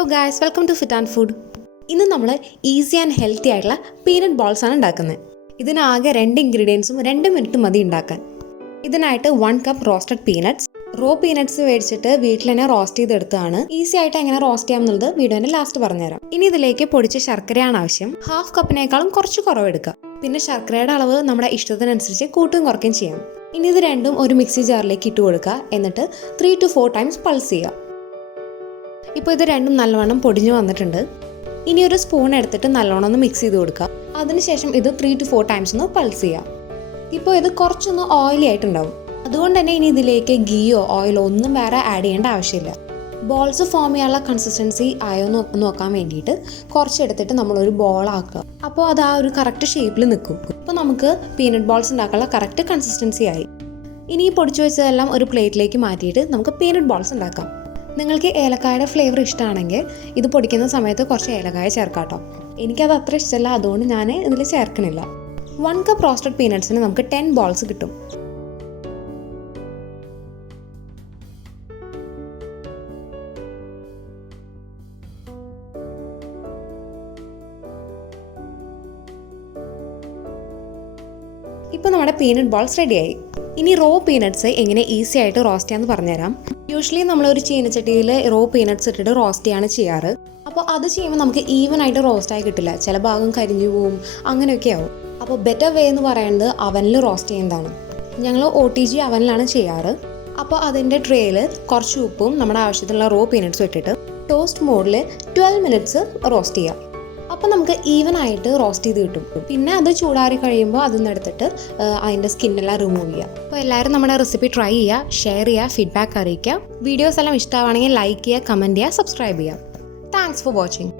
Hello guys, welcome to fit and food. ഇന്ന് നമ്മൾ easy and healthy ആയിട്ടുള്ള peanut balls ആണ് ഉണ്ടാക്കുന്നത്. ഇതിനാകെ 2 ഇൻഗ്രീഡിയൻസും 2 മിനിറ്റ് മതി ഉണ്ടാക്കാൻ. ഇതിനായിട്ട് 1 cup roasted peanuts. Raw peanuts മേടിച്ചിട്ട് വീട്ടിൽ തന്നെ റോസ്റ്റ് ചെയ്തെടുത്തതാണ്. ഈസി ആയിട്ട് എങ്ങനെ റോസ്റ്റ് ചെയ്യാം എന്നുള്ളത് വീഡിയോന്റെ ലാസ്റ്റ് പറഞ്ഞുതരാം. ഇനി ഇതിലേക്ക് പൊടിച്ച ശർക്കരയാണ് ആവശ്യം. 1/2 കപ്പിനേക്കാളും കുറച്ച് കുറവ് എടുക്കുക. പിന്നെ ശർക്കരയുടെ അളവ് നമ്മുടെ ഇഷ്ടത്തിനനുസരിച്ച് കൂട്ടും കുറയ്ക്കുകയും ചെയ്യാം. ഇനി ഇത് രണ്ടും ഒരു മിക്സി ജാറിലേക്ക് ഇട്ട് കൊടുക്കുക. എന്നിട്ട് 3 to 4 ടൈംസ് പൾസ് ചെയ്യുക. ഇപ്പോൾ ഇത് രണ്ടും നല്ലവണ്ണം പൊടിഞ്ഞു വന്നിട്ടുണ്ട്. ഇനി ഒരു സ്പൂൺ എടുത്തിട്ട് നല്ലോണം ഒന്ന് മിക്സ് ചെയ്ത് കൊടുക്കുക. അതിനുശേഷം ഇത് 3 to 4 ടൈംസ് ഒന്ന് പൾസ് ചെയ്യുക. ഇപ്പോൾ ഇത് കുറച്ചൊന്ന് ഓയിലി ആയിട്ടുണ്ടാവും. അതുകൊണ്ട് തന്നെ ഇനി ഇതിലേക്ക് ഗീയോ ഓയിലോ ഒന്നും വേറെ ആഡ് ചെയ്യേണ്ട ആവശ്യമില്ല. ബോൾസ് ഫോം ചെയ്യാനുള്ള കൺസിസ്റ്റൻസി ആയോ നോക്കാൻ വേണ്ടിയിട്ട് കുറച്ചെടുത്തിട്ട് നമ്മളൊരു ബോളാക്കുക. അപ്പോൾ അത് ആ ഒരു കറക്റ്റ് ഷേപ്പിൽ നിൽക്കും. അപ്പോൾ നമുക്ക് പീനട്ട് ബോൾസ് ഉണ്ടാക്കാനുള്ള കറക്റ്റ് കൺസിസ്റ്റൻസി ആയി. ഇനി ഈ പൊടിച്ചു വെച്ചതെല്ലാം ഒരു പ്ലേറ്റിലേക്ക് മാറ്റിയിട്ട് നമുക്ക് പീനട്ട് ബോൾസ് ഉണ്ടാക്കാം. നിങ്ങൾക്ക് ഏലക്കായുടെ ഫ്ലേവർ ഇഷ്ടമാണെങ്കിൽ ഇത് പൊടിക്കുന്ന സമയത്ത് കുറച്ച് ഏലക്കായ ചേർക്കാം കേട്ടോ. എനിക്കത് അത്ര ഇഷ്ടമല്ല, അതുകൊണ്ട് ഞാൻ ഇതിൽ ചേർക്കണില്ല. 1 കപ്പ് റോസ്റ്റഡ് പീനട്ട്സിന് നമുക്ക് 10 ബോൾസ് കിട്ടും. ഇപ്പോൾ നമ്മുടെ പീനട്ട് ബോൾസ് റെഡിയായി. ഇനി റോ പീനട്ട്സ് എങ്ങനെ ഈസി ആയിട്ട് റോസ്റ്റ് ചെയ്യാമെന്ന് പറഞ്ഞുതരാം. യൂഷ്വലി നമ്മളൊരു ചീനച്ചട്ടിയിൽ റോ പീനട്ട്സ് ഇട്ടിട്ട് റോസ്റ്റ് ചെയ്യാണ് ചെയ്യാറ്. അപ്പോൾ അത് ചെയ്യുമ്പോൾ നമുക്ക് ഈവൻ ആയിട്ട് റോസ്റ്റ് ആയി കിട്ടില്ല. ചില ഭാഗം കരിഞ്ഞു പോവും, അങ്ങനെയൊക്കെ ആവും. അപ്പോൾ ബെറ്റർ വേ എന്ന് പറയുന്നത് അവനിൽ റോസ്റ്റ് ചെയ്യുന്നതാണ്. ഞങ്ങൾ OTG അവനിലാണ് ചെയ്യാറ്. അപ്പോൾ അതിൻ്റെ ട്രേയിൽ കുറച്ച് ഉപ്പും നമ്മുടെ ആവശ്യത്തിനുള്ള റോ പീനട്ട്സും ഇട്ടിട്ട് ടോസ്റ്റ് മോഡിൽ 12 മിനിറ്റ്സ് റോസ്റ്റ് ചെയ്യാം. അപ്പോൾ നമുക്ക് ഈവൻ ആയിട്ട് റോസ്റ്റ് ചെയ്ത് കിട്ടും. പിന്നെ അത് ചൂടാറി കഴിയുമ്പോൾ അതൊന്ന് എടുത്തിട്ട് അതിൻ്റെ സ്കിന്നെല്ലാം റിമൂവ് ചെയ്യുക. അപ്പോൾ എല്ലാവരും നമ്മുടെ റെസിപ്പി ട്രൈ ചെയ്യുക, ഷെയർ ചെയ്യുക, ഫീഡ്ബാക്ക് അറിയിക്കുക. വീഡിയോസ് എല്ലാം ഇഷ്ടമാണെങ്കിൽ ലൈക്ക് ചെയ്യുക, കമൻറ്റ് ചെയ്യുക, സബ്സ്ക്രൈബ് ചെയ്യുക. Thanks for watching.